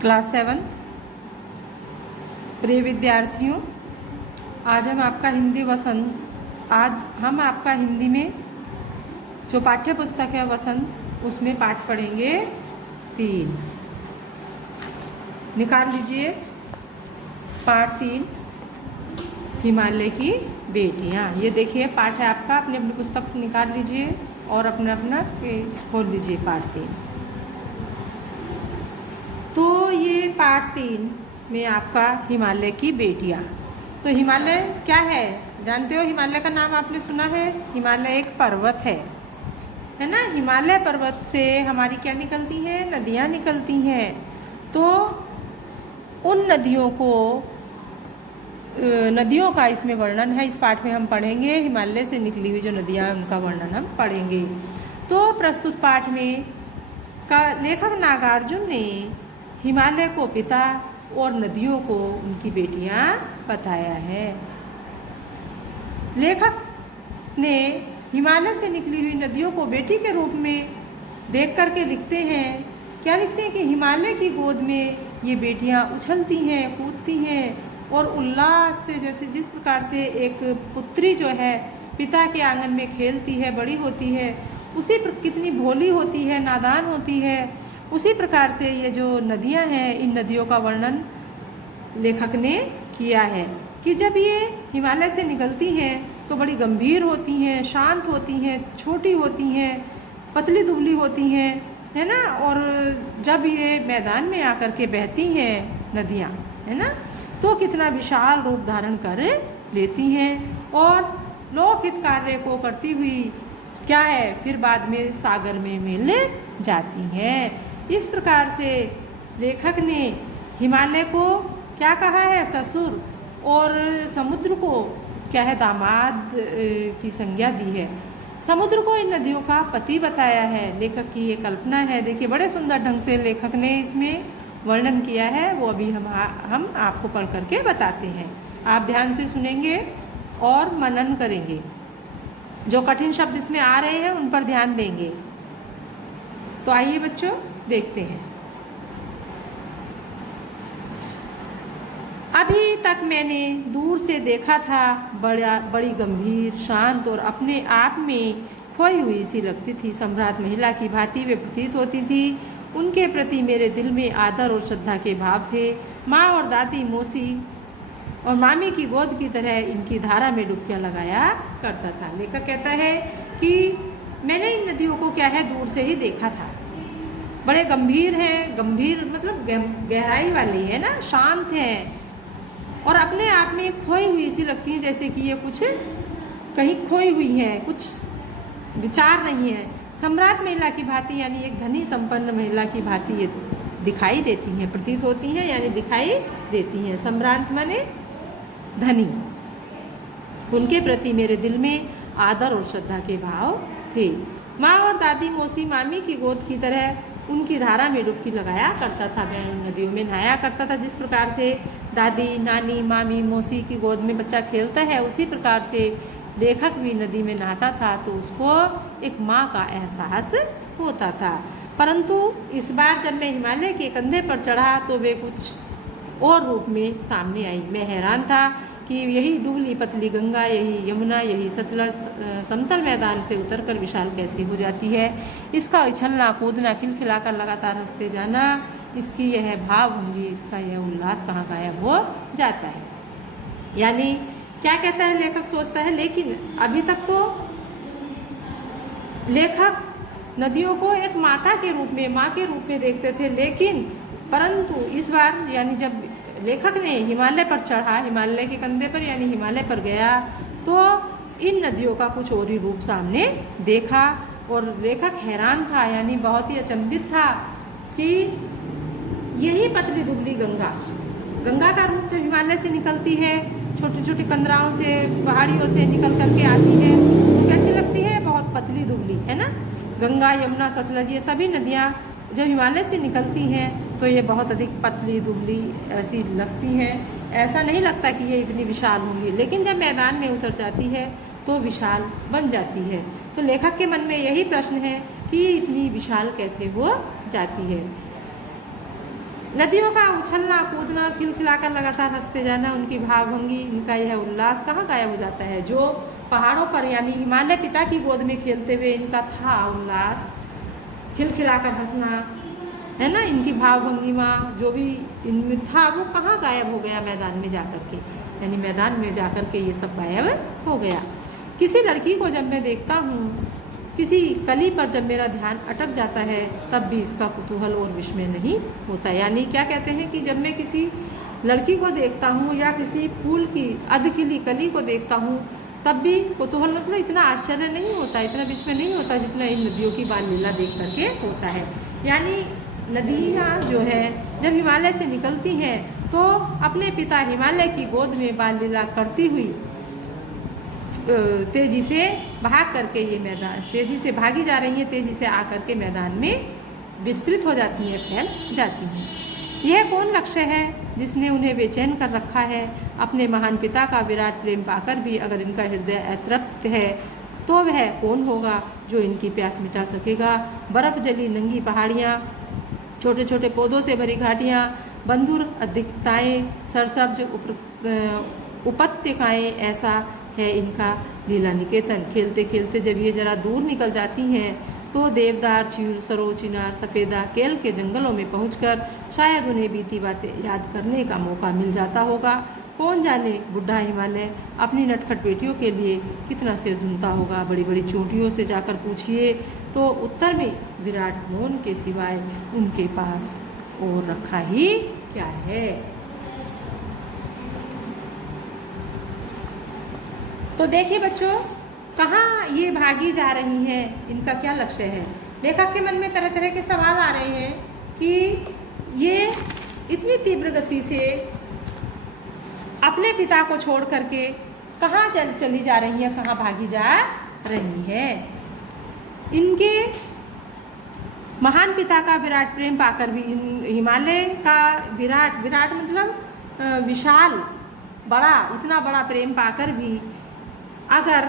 Class 7 प्रिय विद्यार्थियों, आज हम आपका हिंदी में जो पाठ्य पुस्तक है वसंत, उसमें पाठ पढ़ेंगे 3। निकाल लीजिए पाठ 3, हिमालय की बेटियाँ। ये देखिए पाठ है आपका, अपनी अपनी पुस्तक निकाल लीजिए और अपना अपना पेज खोल लीजिए पाठ 3। तो ये पाठ 3 में आपका हिमालय की बेटियाँ। तो हिमालय क्या है जानते हो? हिमालय का नाम आपने सुना है? हिमालय एक पर्वत है ना। हिमालय पर्वत से हमारी क्या निकलती हैं? नदियाँ निकलती हैं। तो उन नदियों का इसमें वर्णन है। इस पाठ में हम पढ़ेंगे हिमालय से निकली हुई जो नदियाँ हैं उनका वर्णन हम पढ़ेंगे। तो प्रस्तुत पाठ में लेखक नागार्जुन ने हिमालय को पिता और नदियों को उनकी बेटियां बताया है। लेखक ने हिमालय से निकली हुई नदियों को बेटी के रूप में देख करके लिखते हैं। क्या लिखते हैं कि हिमालय की गोद में ये बेटियां उछलती हैं, कूदती हैं और उल्लास से, जैसे जिस प्रकार से एक पुत्री जो है पिता के आंगन में खेलती है, बड़ी होती है, उसी पर कितनी भोली होती है, नादान होती है, उसी प्रकार से ये जो नदियां हैं, इन नदियों का वर्णन लेखक ने किया है कि जब ये हिमालय से निकलती हैं तो बड़ी गंभीर होती हैं, शांत होती हैं, छोटी होती हैं, पतली दुबली होती हैं, है ना। और जब ये मैदान में आकर के बहती हैं नदियाँ, है ना, तो कितना विशाल रूप धारण कर लेती हैं और लोकहित कार्य को करती हुई क्या है फिर बाद में सागर में मिल जाती हैं। इस प्रकार से लेखक ने हिमालय को क्या कहा है? ससुर, और समुद्र को क्या है? दामाद की संज्ञा दी है। समुद्र को इन नदियों का पति बताया है। लेखक की ये कल्पना है। देखिए बड़े सुंदर ढंग से लेखक ने इसमें वर्णन किया है, वो अभी हम आपको पढ़ करके बताते हैं। आप ध्यान से सुनेंगे और मनन करेंगे। जो कठिन शब्द इसमें आ रहे हैं उन पर ध्यान देंगे। तो आइए बच्चों देखते हैं। अभी तक मैंने दूर से देखा था, बड़ी गंभीर, शांत और अपने आप में खोई हुई सी लगती थी। सम्राट महिला की भांति वे प्रतीत होती थी। उनके प्रति मेरे दिल में आदर और श्रद्धा के भाव थे। माँ और दादी, मौसी और मामी की गोद की तरह इनकी धारा में डुबकियाँ लगाया करता था। लेखक कहता है कि मैंने इन नदियों को क्या है दूर से ही देखा था। बड़े गंभीर हैं, गंभीर मतलब गहराई वाली है ना, शांत हैं और अपने आप में खोई हुई सी लगती हैं, जैसे कि ये कुछ कहीं खोई हुई हैं, कुछ विचार नहीं है। सम्राट महिला की भांति यानी एक धनी संपन्न महिला की भांति ये दिखाई देती हैं, प्रतीत होती हैं यानी दिखाई देती हैं। सम्राट माने धनी। उनके प्रति मेरे दिल में आदर और श्रद्धा के भाव थे। माँ और दादी, मौसी, मामी की गोद की तरह उनकी धारा में डुबकी लगाया करता था। मैं उन नदियों में नहाया करता था। जिस प्रकार से दादी, नानी, मामी, मौसी की गोद में बच्चा खेलता है, उसी प्रकार से लेखक भी नदी में नहाता था तो उसको एक माँ का एहसास होता था। परंतु इस बार जब मैं हिमालय के कंधे पर चढ़ा तो वे कुछ और रूप में सामने आई। मैं हैरान था कि यही दुबली पतली गंगा, यही यमुना, यही सतलज समतल मैदान से उतरकर विशाल कैसी हो जाती है। इसका उछलना, कूदना, खिलखिलाकर लगातार हंसते जाना, इसकी यह भावभंगी, इसका यह उल्लास कहाँ गायब हो जाता है। यानी क्या कहता है लेखक? सोचता है लेकिन अभी तक तो लेखक नदियों को एक माता के रूप में, माँ के रूप में देखते थे, लेकिन परंतु इस बार यानी जब लेखक ने हिमालय पर चढ़ा, हिमालय के कंधे पर यानी हिमालय पर गया, तो इन नदियों का कुछ और ही रूप सामने देखा और लेखक हैरान था, यानी बहुत ही अचंभित था कि यही पतली दुबली गंगा का रूप जब हिमालय से निकलती है, छोटी छोटी कंदराओं से, पहाड़ियों से निकल करके आती है, तो कैसी लगती है? बहुत पतली दुबली, है ना। गंगा, यमुना, सतलज ये सभी नदियाँ जब हिमालय से निकलती हैं तो ये बहुत अधिक पतली दुबली ऐसी लगती हैं। ऐसा नहीं लगता कि ये इतनी विशाल होंगी, लेकिन जब मैदान में उतर जाती है तो विशाल बन जाती है। तो लेखक के मन में यही प्रश्न है कि ये इतनी विशाल कैसे हो जाती है। नदियों का उछलना कूदना, खिलखिलाकर लगातार हंसते जाना, उनकी भावभंगी, इनका यह उल्लास कहाँ गायब हो जाता है। जो पहाड़ों पर यानी हिमालय पिता की गोद में खेलते हुए इनका था उल्लास, खिलखिलाकर हंसना, है ना, इनकी भावभंगिमा जो भी इनमें था वो कहाँ गायब हो गया मैदान में जाकर के, यानी मैदान में जाकर के ये सब गायब हो गया। किसी लड़की को जब मैं देखता हूँ, किसी कली पर जब मेरा ध्यान अटक जाता है, तब भी इसका कुतूहल और विस्मय नहीं होता। यानी क्या कहते हैं कि जब मैं किसी लड़की को देखता हूँ या किसी फूल की अधखिली कली को देखता हूँ, तब भी कुतूहल मतलब इतना आश्चर्य नहीं होता, इतना विस्मय नहीं होता जितना इन नदियों की बाल लीला देख करके होता है। यानी नदियाँ जो है जब हिमालय से निकलती हैं तो अपने पिता हिमालय की गोद में बाल लीला करती हुई तेजी से भाग करके ये मैदान, तेजी से भागी जा रही हैं, तेजी से आकर के मैदान में विस्तृत हो जाती हैं, फैल जाती हैं। यह कौन लक्ष्य है जिसने उन्हें बेचैन कर रखा है। अपने महान पिता का विराट प्रेम पाकर भी अगर इनका हृदय अतृप्त है तो वह कौन होगा जो इनकी प्यास मिटा सकेगा। बर्फ़ जली नंगी पहाड़ियाँ, छोटे छोटे पौधों से भरी घाटियाँ, बंधुर अधिकताएँ, सरसब्ज उपत्यकाएँ, ऐसा है इनका लीला निकेतन। खेलते खेलते जब ये जरा दूर निकल जाती हैं तो देवदार, चीड़, सरो, चिनार, सफ़ेदा, केल के जंगलों में पहुंचकर शायद उन्हें बीती बातें याद करने का मौका मिल जाता होगा। कौन जाने बुढ़ा हिमालय अपनी नटखट बेटियों के लिए कितना सिर धुनता होगा। बड़ी बड़ी चोटियों से जाकर पूछिए तो उत्तर में विराट मौन के सिवाय उनके पास और रखा ही क्या है। तो देखिए बच्चों, कहाँ ये भागी जा रही हैं, इनका क्या लक्ष्य है। लेखक के मन में तरह तरह के सवाल आ रहे हैं कि ये इतनी तीव्र गति से अपने पिता को छोड़ करके कहाँ चली जा रही है, कहाँ भागी जा रही है। इनके महान पिता का विराट प्रेम पाकर भी हिमालय का विराट मतलब विशाल, बड़ा, इतना बड़ा प्रेम पाकर भी अगर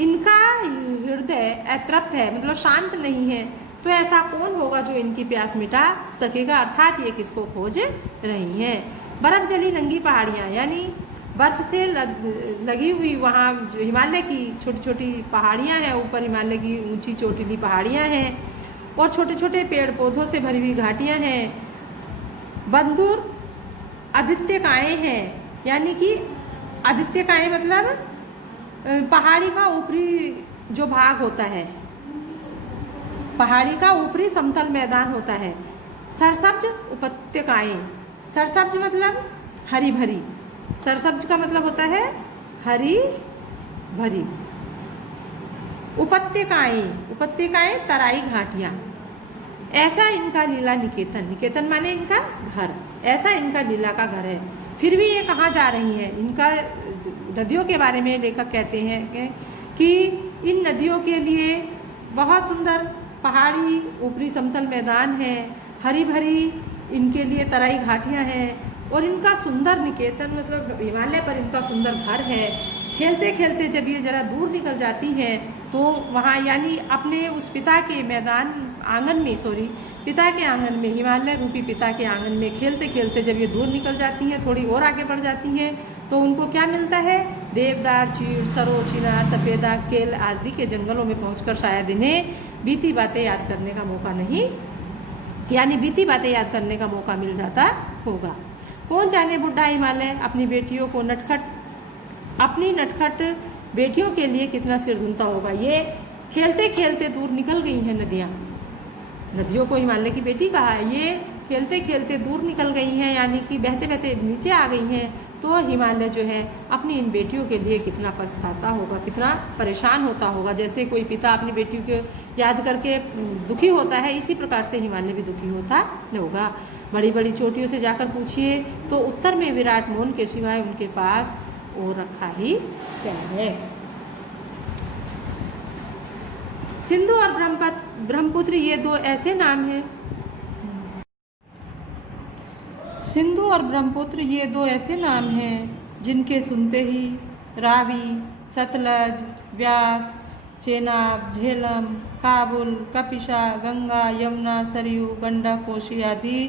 इनका हृदय अतृप्त है, मतलब शांत नहीं है, तो ऐसा कौन होगा जो इनकी प्यास मिटा सकेगा। अर्थात ये किसको खोज रही हैं। बर्फ़ जली नंगी पहाड़ियाँ, यानी बर्फ़ से लगी हुई वहाँ जो हिमालय की छोटी छोटी पहाड़ियाँ हैं, ऊपर हिमालय की ऊंची चोटीली पहाड़ियाँ हैं और छोटे छोटे पेड़ पौधों से भरी हुई घाटियाँ हैं। बंधुर आदित्यकाएँ हैं, यानी कि आदित्यकाएँ मतलब पहाड़ी का ऊपरी जो भाग होता है, पहाड़ी का ऊपरी समतल मैदान होता है। सरसब्ज उपत्यकाएँ, सरसब्ज मतलब हरी भरी, सरसब्ज का मतलब होता है हरी भरी। उपत्यकाएँ, उपत्यकाएँ तराई घाटियाँ, ऐसा इनका लीला निकेतन, निकेतन माने इनका घर, ऐसा इनका लीला का घर है। फिर भी ये कहाँ जा रही हैं। इनका नदियों के बारे में लेखक कहते हैं कि इन नदियों के लिए बहुत सुंदर पहाड़ी ऊपरी समतल मैदान है, हरी भरी इनके लिए तराई घाटियाँ हैं और इनका सुंदर निकेतन मतलब हिमालय पर इनका सुंदर घर है। खेलते खेलते जब ये ज़रा दूर निकल जाती हैं तो वहाँ यानी अपने उस पिता के मैदान आंगन में, पिता के आंगन में, हिमालय रूपी पिता के आंगन में खेलते खेलते जब ये दूर निकल जाती हैं, थोड़ी और आगे बढ़ जाती हैं, तो उनको क्या मिलता है। देवदार, चीड़, सरो, चिनार, सफ़ेदा, केल आदि के जंगलों में पहुंचकर शायद इन्हें बीती बातें याद करने का मौका नहीं, यानी बीती बातें याद करने का मौका मिल जाता होगा। कौन जाने बुढ़ा हिमालय अपनी बेटियों को अपनी नटखट बेटियों के लिए कितना सिर धुनता होगा। ये खेलते खेलते दूर निकल गई हैं नदियाँ, नदियों को हिमालय की बेटी कहा है। ये खेलते खेलते दूर निकल गई हैं, यानी कि बहते बहते नीचे आ गई हैं। तो हिमालय जो है अपनी इन बेटियों के लिए कितना पछताता होगा, कितना परेशान होता होगा। जैसे कोई पिता अपनी बेटियों को याद करके दुखी होता है, इसी प्रकार से हिमालय भी दुखी होता होगा। बड़ी बड़ी चोटियों से जाकर पूछिए तो उत्तर में विराट मौन के सिवाय उनके पास और रखा ही क्या है। सिंधु और ब्रह्मपुत्र ये दो ऐसे नाम हैं, सिंधु और ब्रह्मपुत्र ये दो ऐसे नाम हैं जिनके सुनते ही रावी, सतलज, व्यास, चेनाब, झेलम, काबुल, कपिशा, गंगा, यमुना, सरयू, गंडक, कोशी आदि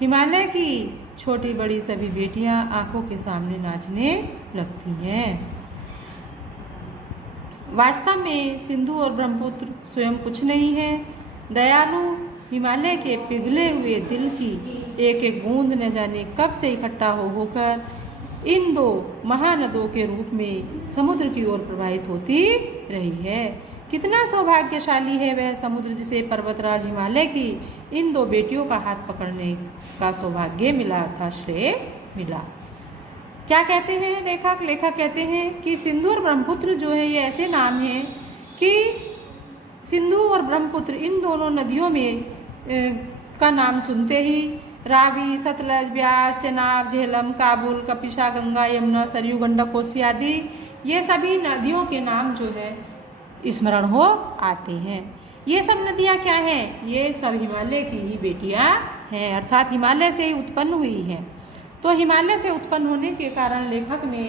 हिमालय की छोटी बड़ी सभी बेटियां आंखों के सामने नाचने लगती हैं। वास्तव में सिंधु और ब्रह्मपुत्र स्वयं कुछ नहीं है। दयालु हिमालय के पिघले हुए दिल की एक एक बूंद न जाने कब से इकट्ठा होकर इन दो महानदों के रूप में समुद्र की ओर प्रवाहित होती रही है। कितना सौभाग्यशाली है वह समुद्र जिसे पर्वतराज हिमालय की इन दो बेटियों का हाथ पकड़ने का सौभाग्य मिला अर्थात श्रेय मिला। क्या कहते हैं लेखक? लेखक कहते हैं कि सिंधु और ब्रह्मपुत्र जो है ये ऐसे नाम हैं कि सिंधु और ब्रह्मपुत्र इन दोनों नदियों में का नाम सुनते ही रावी, सतलज, ब्यास, चेनाब, झेलम, काबुल, कपिशा, गंगा, यमुना, सरयू, गंडक, कोसी आदि ये सभी नदियों के नाम जो है स्मरण हो आते हैं। ये सब नदियाँ क्या हैं? ये सब हिमालय की ही बेटियाँ हैं अर्थात हिमालय से ही उत्पन्न हुई हैं। तो हिमालय से उत्पन्न होने के कारण लेखक ने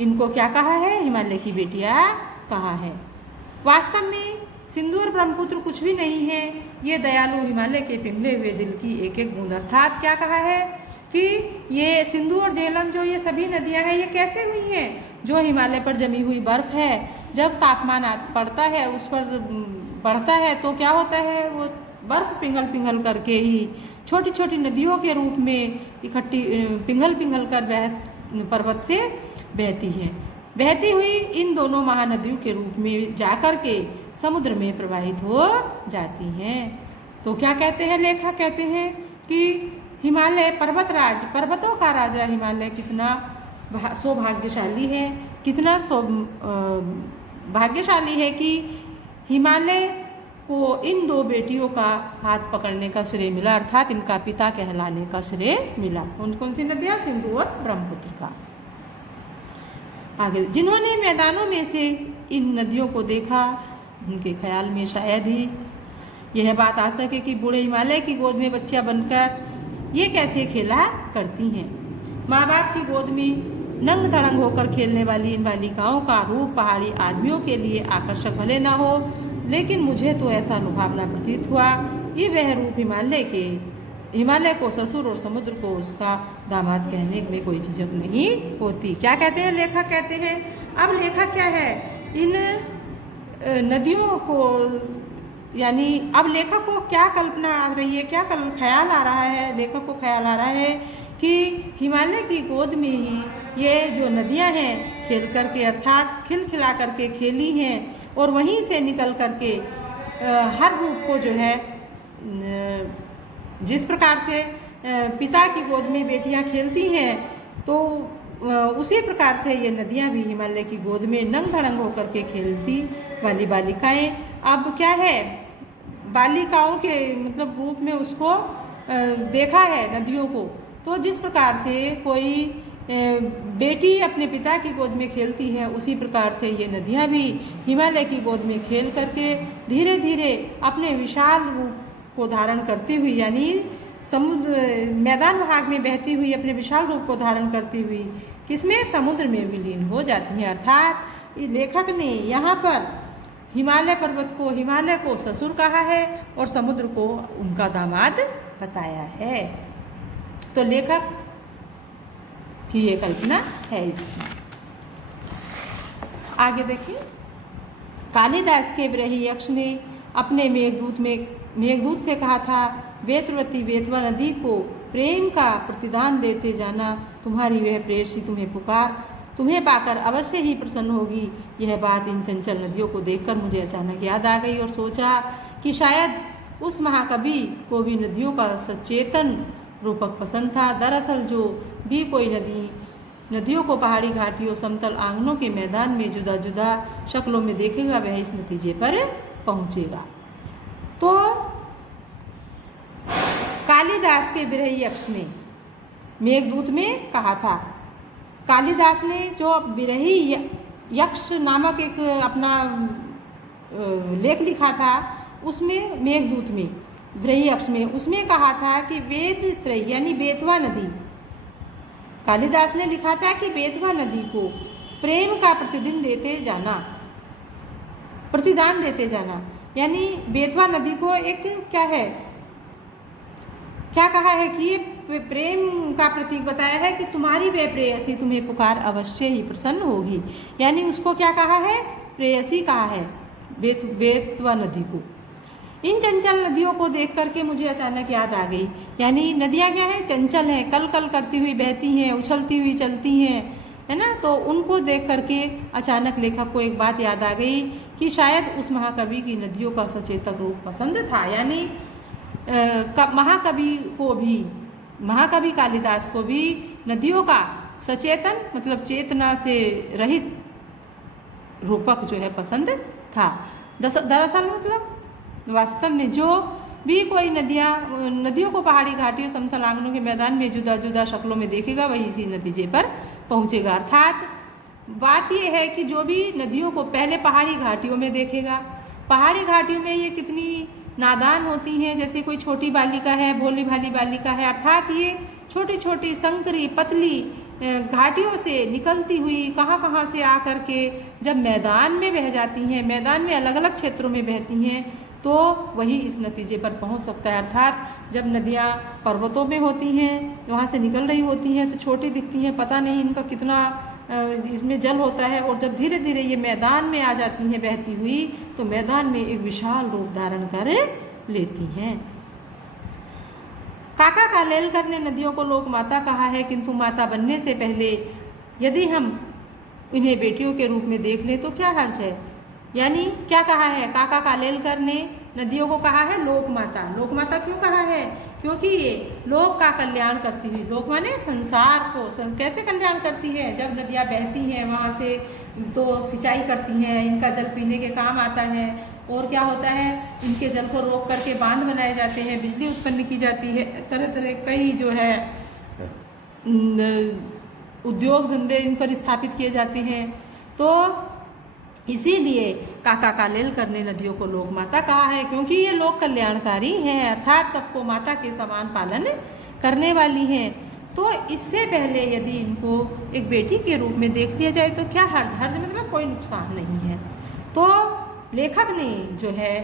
इनको क्या कहा है? हिमालय की बेटियाँ कहा है। वास्तव में सिंधु और ब्रह्मपुत्र कुछ भी नहीं है, ये दयालु हिमालय के पिघले हुए दिल की एक एक बूंद अर्थात क्या कहा है कि ये सिंधु और झेलम जो ये सभी नदियाँ हैं ये कैसे हुई हैं? जो हिमालय पर जमी हुई बर्फ़ है, जब तापमान पड़ता है उस पर बढ़ता है तो क्या होता है? वो बर्फ़ पिघल करके ही छोटी छोटी नदियों के रूप में इकट्ठी पिघल कर पर्वत से बहती है। बहती हुई इन दोनों महानदियों के रूप में जाकर के समुद्र में प्रवाहित हो जाती हैं। तो क्या कहते हैं लेखक? कहते हैं कि हिमालय पर्वतराज, पर्वतों का राजा हिमालय कितना सौभाग्यशाली है, कितना भाग्यशाली है कि हिमालय को इन दो बेटियों का हाथ पकड़ने का श्रेय मिला अर्थात इनका पिता कहलाने का श्रेय मिला। कौन सी नदियाँ? सिंधु और ब्रह्मपुत्र का। आगे, जिन्होंने मैदानों में से इन नदियों को देखा उनके ख्याल में शायद ही यह बात आ सके कि बूढ़े हिमालय की गोद में बच्चियां बनकर ये कैसे खेला करती हैं। माँ बाप की गोद में नंग धड़ंग होकर खेलने वाली इन बालिकाओं का रूप पहाड़ी आदमियों के लिए आकर्षक भले ना हो, लेकिन मुझे तो ऐसा लुभावना प्रतीत हुआ। ये वह रूप हिमालय को ससुर और समुद्र को उसका दामाद कहने में कोई झिझक नहीं होती। क्या कहते हैं लेखक? कहते हैं अब लेखक क्या है इन नदियों को यानी अब लेखक को क्या कल्पना आ रही है, क्या ख्याल आ रहा है? लेखक को ख्याल आ रहा है कि हिमालय की गोद में ही ये जो नदियां हैं खेल करके अर्थात खिलखिला करके खेली हैं और वहीं से निकल करके हर रूप को जो है जिस प्रकार से पिता की गोद में बेटियां खेलती हैं तो उसी प्रकार से ये नदियां भी हिमालय की गोद में नंग धड़ंग होकर के खेलती वाली बालिकाएं अब क्या है बालिकाओं के मतलब रूप में उसको देखा है नदियों को। तो जिस प्रकार से कोई बेटी अपने पिता की गोद में खेलती है उसी प्रकार से ये नदियां भी हिमालय की गोद में खेल करके धीरे धीरे अपने विशाल रूप को धारण करती हुई यानी मैदान भाग में बहती हुई अपने विशाल रूप को धारण करती हुई किसमें? समुद्र में विलीन हो जाती हैं। अर्थात लेखक ने यहाँ पर हिमालय को ससुर कहा है और समुद्र को उनका दामाद बताया है। तो लेखक की ये कल्पना है इसकी। आगे देखिए, कालिदास के विरही यक्ष ने अपने मेघदूत से कहा था, वेत्रवती वेतवा नदी को प्रेम का प्रतिदान देते जाना, तुम्हारी वह प्रेयसी तुम्हें पाकर अवश्य ही प्रसन्न होगी। यह बात इन चंचल नदियों को देखकर मुझे अचानक याद आ गई और सोचा कि शायद उस महाकवि को भी नदियों का सचेतन रूपक पसंद था। दरअसल जो भी कोई नदियों को पहाड़ी घाटियों समतल आंगनों के मैदान में जुदा जुदा शक्लों में देखेगा वह इस नतीजे पर पहुँचेगा। तो कालिदास के विरही यक्ष ने मेघदूत में कहा था, कालिदास ने जो विरही यक्ष नामक एक अपना लेख लिखा था उसमें मेघदूत में विरही यक्ष में उसमें कहा था कि वेदत्रयी यानी बेतवा नदी, कालिदास ने लिखा था कि बेतवा नदी को प्रेम का प्रतिदान देते जाना यानी बेतवा नदी को एक क्या कहा है कि ये प्रेम का प्रतीक बताया है कि तुम्हारी वह प्रेयसी तुम्हें पुकार अवश्य ही प्रसन्न होगी। यानी उसको क्या कहा है? प्रेयसी कहा है बेतवा नदी को। इन चंचल नदियों को देख करके मुझे अचानक याद आ गई, यानी नदियाँ क्या है? चंचल हैं, कल कल करती हुई बहती हैं, उछलती हुई चलती हैं, है ना। तो उनको देख करके अचानक लेखक को एक बात याद आ गई कि शायद उस महाकवि की नदियों का सचेतक रूप पसंद था। यानी महाकवि कालिदास को भी नदियों का सचेतन मतलब चेतना से रहित रूपक जो है पसंद था। दरअसल मतलब वास्तव में जो भी कोई नदियों को पहाड़ी घाटियों समतल आंगनों के मैदान में जुदा जुदा शक्लों में देखेगा वही इसी नतीजे पर पहुंचेगा। अर्थात बात यह है कि जो भी नदियों को पहले पहाड़ी घाटियों में देखेगा, पहाड़ी घाटियों में ये कितनी नादान होती हैं, जैसे कोई छोटी बालिका है, भोली भाली बालिका है। अर्थात ये छोटी छोटी संकरी पतली घाटियों से निकलती हुई कहाँ कहाँ से आकर के जब मैदान में बह जाती हैं, मैदान में अलग अलग क्षेत्रों में बहती हैं, तो वही इस नतीजे पर पहुंच सकता है। अर्थात जब नदियाँ पर्वतों में होती हैं, वहाँ से निकल रही होती हैं तो छोटी दिखती हैं, पता नहीं इनका कितना इसमें जल होता है, और जब धीरे धीरे ये मैदान में आ जाती हैं बहती हुई, तो मैदान में एक विशाल रूप धारण कर लेती हैं। काका कालेलकर ने नदियों को लोक माता कहा है, किंतु माता बनने से पहले यदि हम इन्हें बेटियों के रूप में देख लें तो क्या हर्ज है। यानी क्या कहा है? काका कालेलकर ने नदियों को कहा है लोक माता। लोक माता क्यों कहा है? क्योंकि ये लोक का कल्याण करती हुई, लोक माने संसार को कैसे कल्याण करती है? जब नदियाँ बहती हैं वहाँ से तो सिंचाई करती हैं, इनका जल पीने के काम आता है, और क्या होता है इनके जल को रोक करके बांध बनाए जाते हैं, बिजली उत्पन्न की जाती है, तरह तरह कई जो है उद्योग धंधे इन पर स्थापित किए जाते हैं। तो इसीलिए काका कालेलकर ने नदियों को लोक माता कहा है, क्योंकि ये लोक कल्याणकारी हैं, अर्थात सबको माता के समान पालन करने वाली हैं। तो इससे पहले यदि इनको एक बेटी के रूप में देख लिया जाए तो क्या हर्ज मतलब कोई नुकसान नहीं है। तो लेखक ने जो है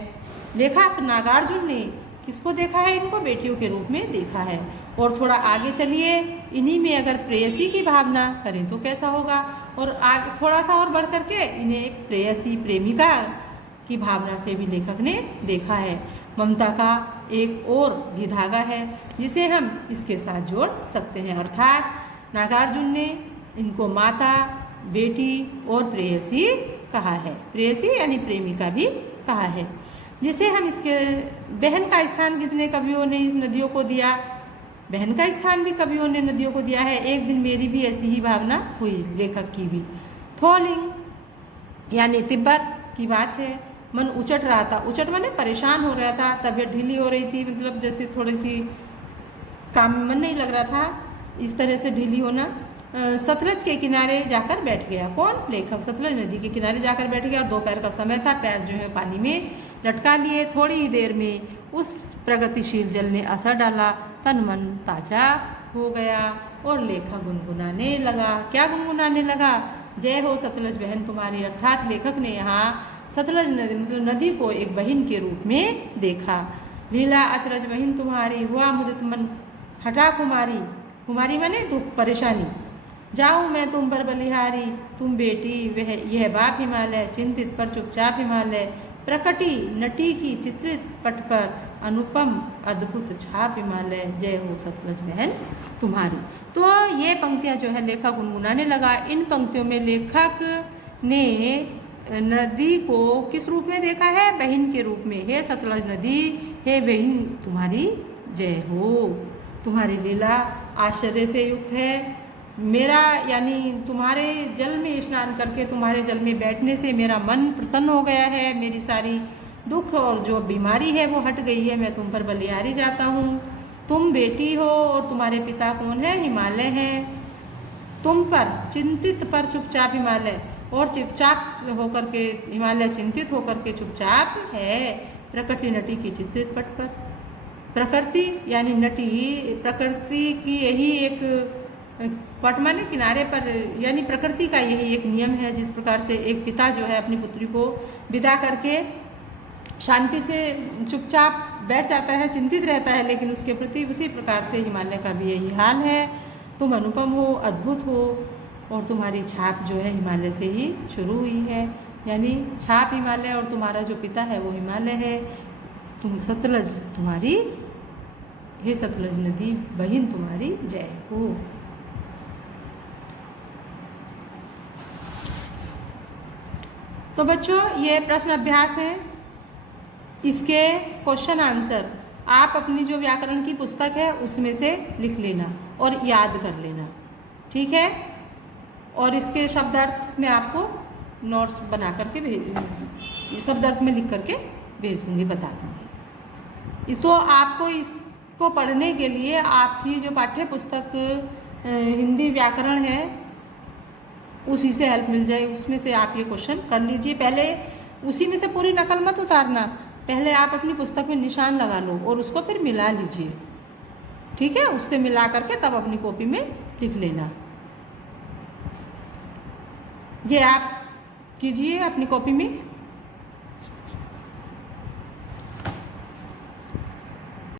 लेखक नागार्जुन ने किसको देखा है? इनको बेटियों के रूप में देखा है। और थोड़ा आगे चलिए, इन्हीं में अगर प्रेयसी की भावना करें तो कैसा होगा, और आगे थोड़ा सा और बढ़ करके इन्हें एक प्रेयसी प्रेमिका की भावना से भी लेखक ने देखा है। ममता का एक और भी धागा है जिसे हम इसके साथ जोड़ सकते हैं, अर्थात नागार्जुन ने इनको माता, बेटी और प्रेयसी कहा है। प्रेयसी यानी प्रेमिका भी कहा है, जिसे हम इसके बहन का स्थान कितने कवियों ने इस नदियों को दिया? बहन का स्थान भी कवियों ने नदियों को दिया है। एक दिन मेरी भी ऐसी ही भावना हुई, लेखक की भी। थोलिंग यानी तिब्बत की बात है। मन उचट रहा था, उचट माने परेशान हो रहा था, तबीयत ढीली हो रही थी, मतलब जैसे थोड़ी सी काम में मन नहीं लग रहा था, इस तरह से ढीली होना। सतलज के किनारे जाकर बैठ गया। कौन? लेखक। सतलज नदी के किनारे जाकर बैठ गया और दोपहर का समय था, पैर जो है पानी में लटका लिए। थोड़ी ही देर में उस प्रगतिशील जल ने असर डाला, तन मन ताजा हो गया और लेखक गुनगुनाने लगा। क्या गुनगुनाने लगा? जय हो सतलज बहन तुम्हारी। अर्थात लेखक ने यहाँ सतलज नदी मतलब नदी को एक बहन के रूप में देखा। लीला अचरज बहन तुम्हारी, हुआ मुदित मन हटा कुमारी। कुमारी माने दुख, परेशानी। जाऊँ मैं तुम पर बलिहारी, तुम बेटी वह यह बाप हिमालय, चिंतित पर चुपचाप हिमालय, प्रकटी नटी की चित्रित पट पर अनुपम अद्भुत छाप हिमालय, जय हो सतलज बहन तुम्हारी। तो ये पंक्तियाँ जो है लेखक गुनगुनाने लगा। इन पंक्तियों में लेखक ने नदी को किस रूप में देखा है? बहन के रूप में। हे सतलज नदी, हे बहन तुम्हारी जय हो, तुम्हारी लीला आश्चर्य से युक्त है। मेरा यानी तुम्हारे जल में स्नान करके, तुम्हारे जल में बैठने से मेरा मन प्रसन्न हो गया है, मेरी सारी दुख और जो बीमारी है वो हट गई है, मैं तुम पर बलिहारी जाता हूँ। तुम बेटी हो और तुम्हारे पिता कौन है? हिमालय है। तुम पर चिंतित पर चुपचाप हिमालय, और चुपचाप होकर के हिमालय चिंतित होकर के चुपचाप है। प्रकृति नटी की चित्रित पट पर, प्रकृति यानी नटी, प्रकृति की यही एक पट माने किनारे पर, यानी प्रकृति का यही एक नियम है जिस प्रकार से एक पिता जो है अपनी पुत्री को विदा करके शांति से चुपचाप बैठ जाता है, चिंतित रहता है, लेकिन उसके प्रति उसी प्रकार से हिमालय का भी यही हाल है। तुम अनुपम हो, अद्भुत हो, और तुम्हारी छाप जो है हिमालय से ही शुरू हुई है। यानी छाप हिमालय और तुम्हारा जो पिता है वो हिमालय है। तुम सतलज, तुम्हारी, हे सतलज नदी बहिन तुम्हारी जय हो। तो बच्चों ये प्रश्न अभ्यास है, इसके क्वेश्चन आंसर आप अपनी जो व्याकरण की पुस्तक है उसमें से लिख लेना और याद कर लेना, ठीक है। और इसके शब्दार्थ मैं आपको नोट्स बना करके भेज दूँगी, शब्दार्थ में लिख करके भेज दूँगी, बता दूँगी। तो आपको इसको पढ़ने के लिए आपकी जो पाठ्य पुस्तक हिंदी व्याकरण है उसी से हेल्प मिल जाए, उसमें से आप ये क्वेश्चन कर लीजिए। पहले उसी में से पूरी नकल मत उतारना, पहले आप अपनी पुस्तक में निशान लगा लो और उसको फिर मिला लीजिए, ठीक है। उससे मिला करके तब अपनी कॉपी में लिख लेना। ये आप कीजिए अपनी कॉपी में।